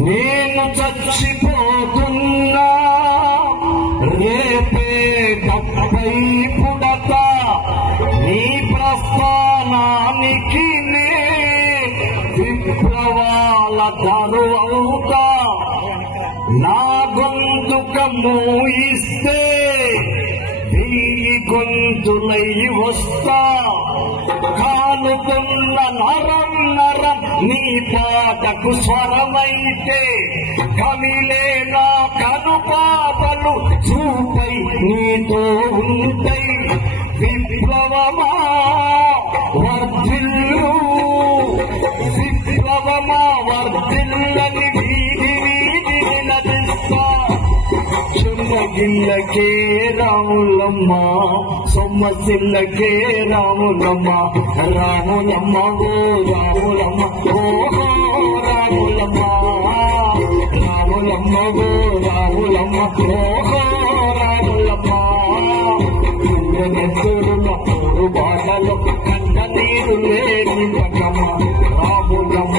నేను చచ్చిపోతున్నా రేపే తప్పై పుడత నీ ప్రస్థానానికి నే విప్లవాల దరువవుతా నా గొంతుక మూయిస్తే ఈ గొంతులై వస్తా కాలుతున్న నరం నరం నీ పాటకు స్వరమైతే కవిలే నా కనుపాపలు చూపై నీతో ఉంటాయి విప్లవమా వర్ధిల్లు విప్లవమా వర్ధిల్లని వీధి వీధి వినదిస్తా గిల్లకే రాములమ్మ సొమ్మసిల్లకే రాములమ్మ రాములమ్మ ఓ రాములమ్మ ఓహో రాములమ్మ రాములమ్మ ఓ రాములమ్మ ఓహో రాములమ్మ నెత్తుడుల మూడు బాటలు కన్న నీరు లేని పక్కమ్మ రాములమ్మ